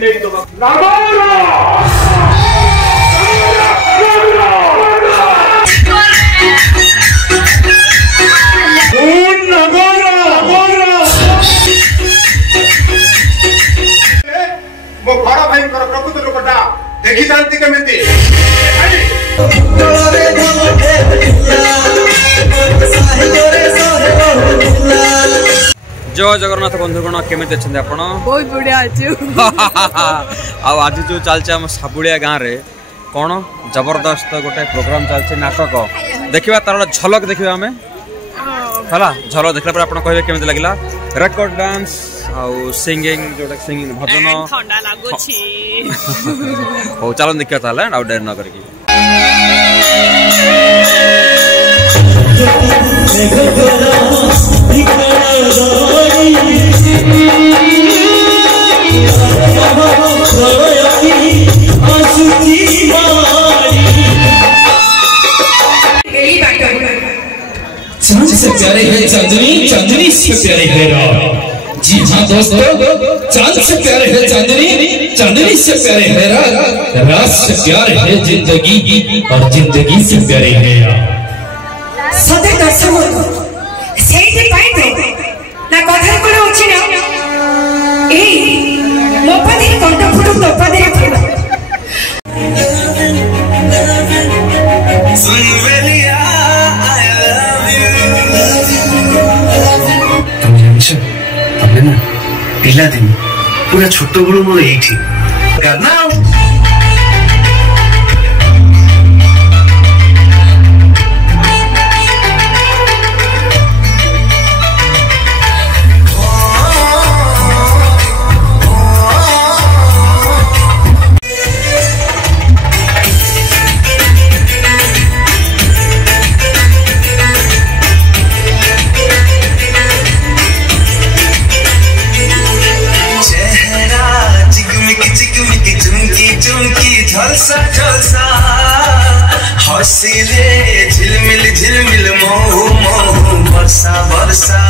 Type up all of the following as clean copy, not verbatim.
कुंडे मो बड़ भाई प्रकृत रूपटा देखी जानती केमिति जय जगन्नाथ बंधुगण केमिति अच्छे आपण बहुत बढ़िया अच्छे आज जो चलছে आम साबुलिया गाँव रे कौन जबरदस्त गोटे प्रोग्राम चलছে नाटक देखा तार झलक देखा आम है झलक देखला पर आपन कहबे केमिति लागिला रेकॉर्ड डांस आउ सिंगिंग जोटा सिंगिंग भजन ठंडा लागो छी हो चलो देखिया ताले आउ डेर न करकी चांद से प्यारे है चांदनी, चांदनी से प्यारे है रात। जी हाँ दोस्तों, चांद से प्यारे है चांदनी, चांदनी से प्यारे है रात, रात से प्यारे है जिंदगी और जिंदगी से प्यारे है रात। सदे दर्शन सेठी पाई तो ना कथा कोन अछि ना ए मोपदे कंठ फुटु तोपदे फुटु सुनवेलिया आई लव यू तमे ना पिला दिन पूरा छोट बड़ मोर एठी गाना झलसा झलसा हसीले झिलमिल झिलमिल मोहू मोहू बरसा बरसा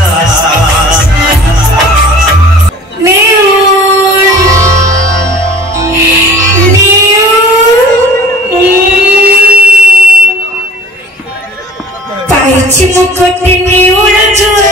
पाइछि मुकुट निउर जुआ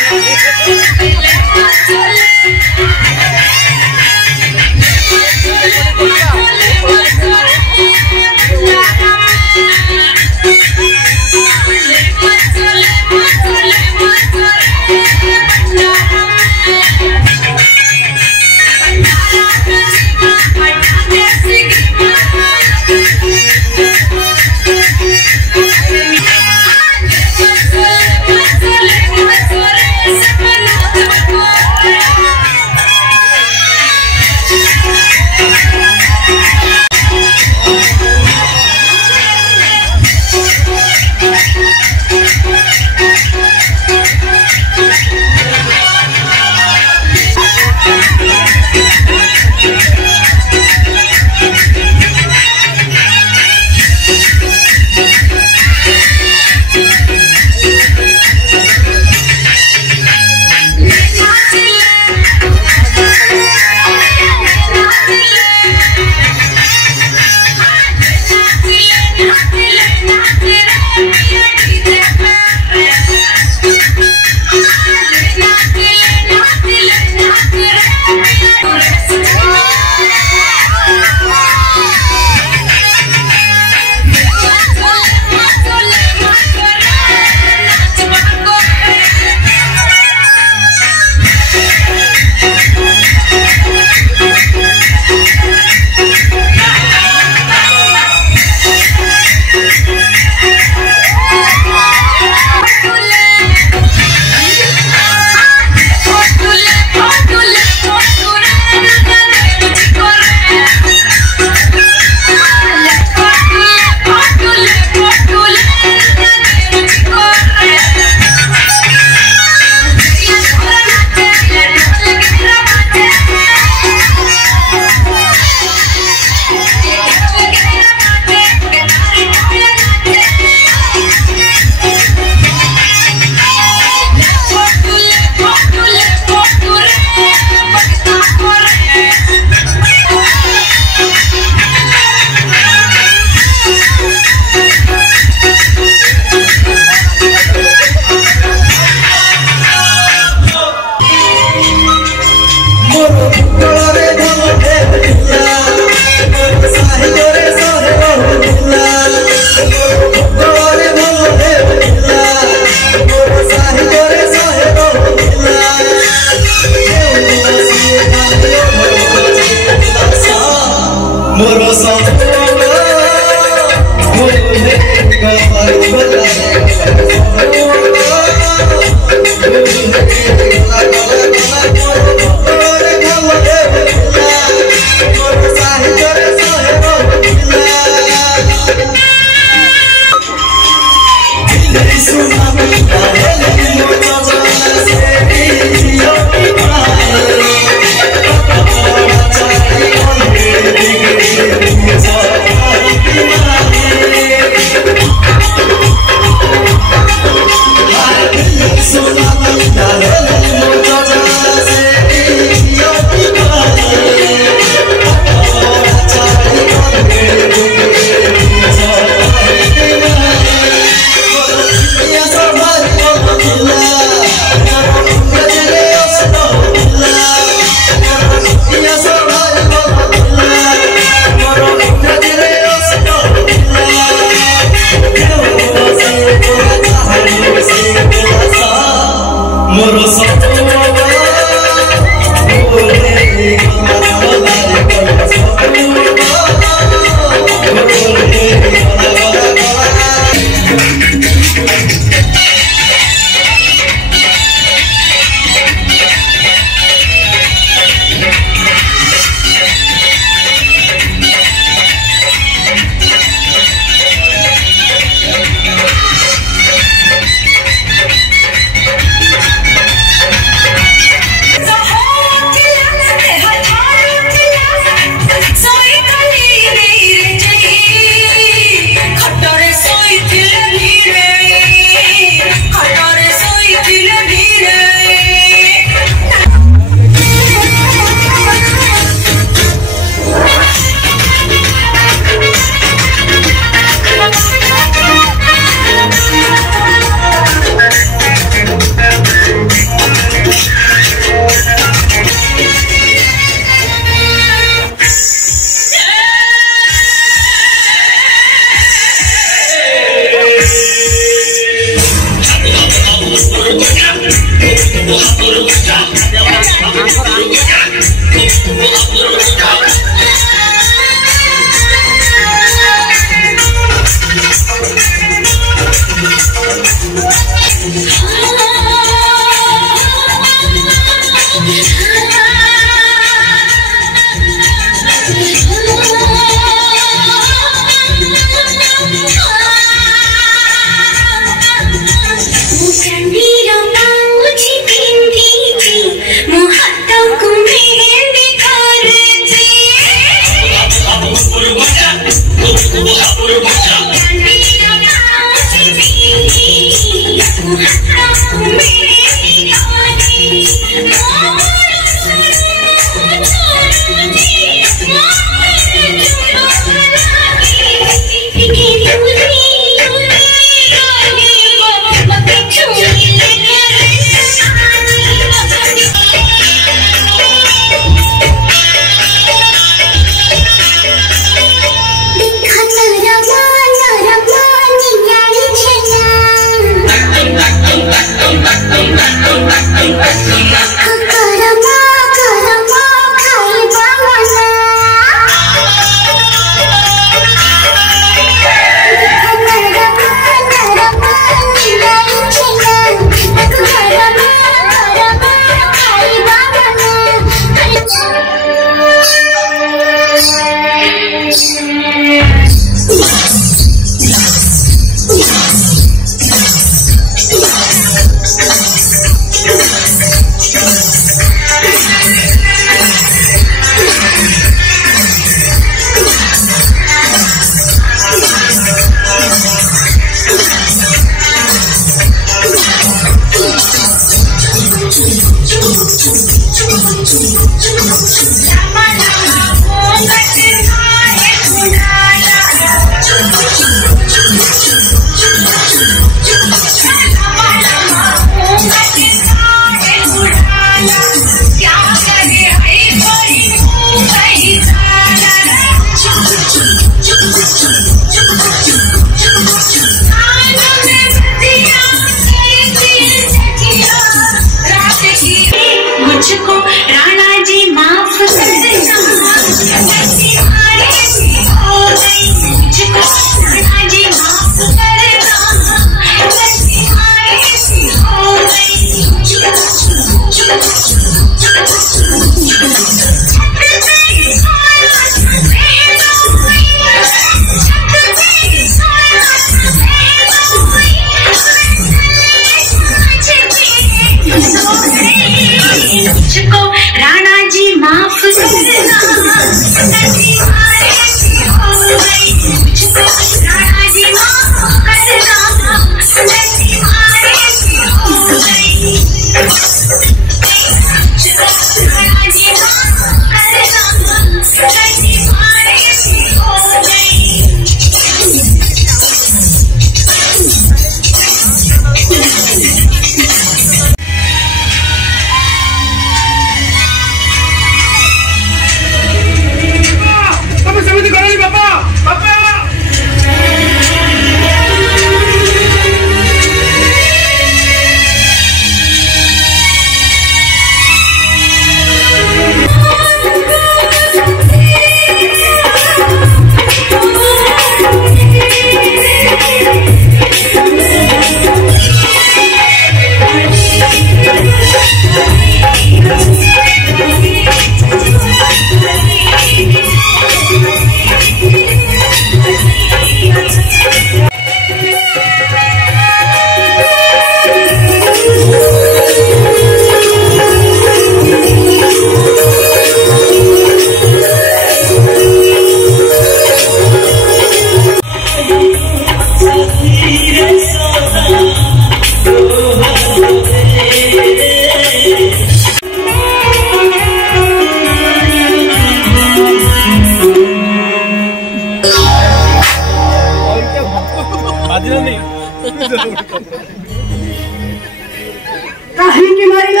କାହିଁକି ମାରିଲ?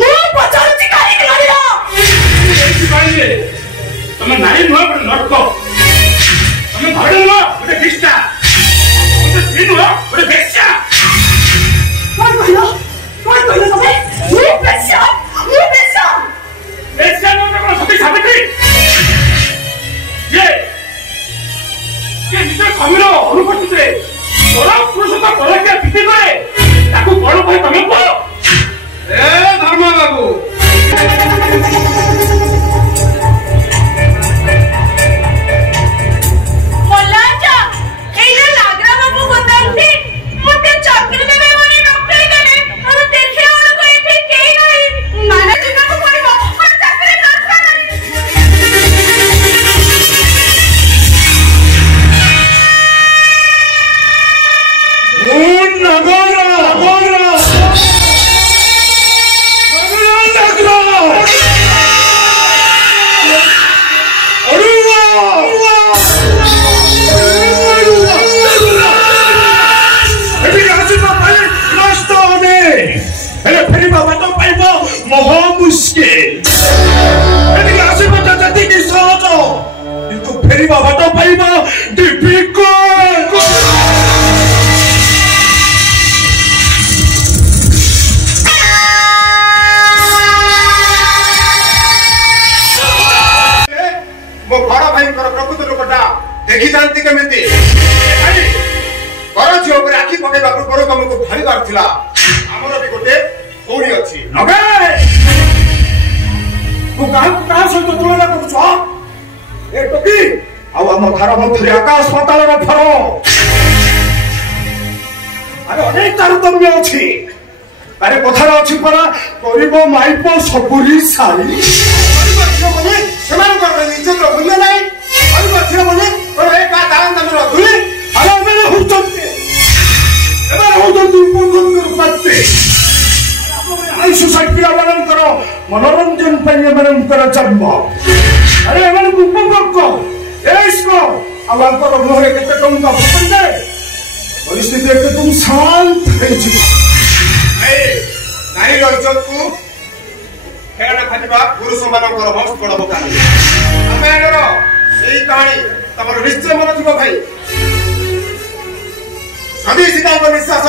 ମୁଁ ପଚାରୁଛି କାହିଁକି ମାରିଲ? ତମେ ନାରୀ ନୁହଁ ଗୋଟେ ନର୍କ, ତମେ ଘରେ ନୁହଁ ଗୋଟେ ବିଷ୍ଟା, ତମେ ସ୍ତ୍ରୀ ନୁହଁ ଗୋଟେ ବେଶ୍ୟା। फेरिबा बाटो पाइबो महा मुश्किल एटिके आसीबो जतिके सहज किंतु फेरिबा बाटो पाइबो डिफिकल्ट मो बड़ भाई प्रकृत रूपटा देखी जानती केमिति घर झील पर आखि पकेबा पूर्व तुमको भाईबार थिला हमर भी गोटे भौणी अछि नगे तू कहाँ सहित तुलना करुछ ए टोकी आउ हम घर मध्य आकाश पाताल फर अरे अनेक तारतम्य अछि अरे कथार अछि परा करिबो माइपो सबुरी सारी इज्जत मूल्य नहीं बोले मनोरंजन जन्म अरे उपभोग मुहर के परिस्थिति तुम शांत नारी इज्जत को खेलना खाटिबा पुरुष मानकर बहुत बड़ कहानी रामायणर यही कहानी तम निश्चय मन थी भाई सदी सीता निश्वास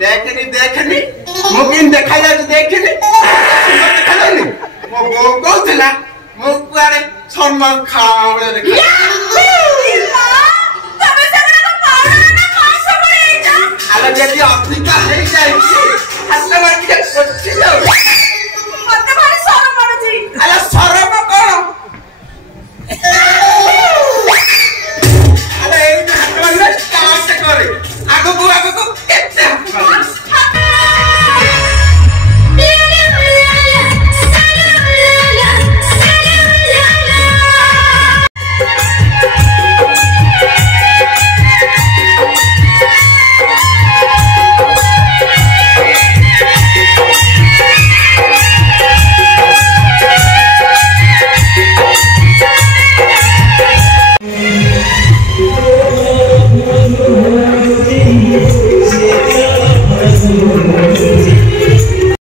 देखनी मुकिन देखा जा देखनी मो गो कहला मो कुआरे सम्मान खावले देखा तबे सबरा को पावडा ना खास पड़े जा आला जदी अफ्रीका हे जाई हाथ मार के सच्ची जाओ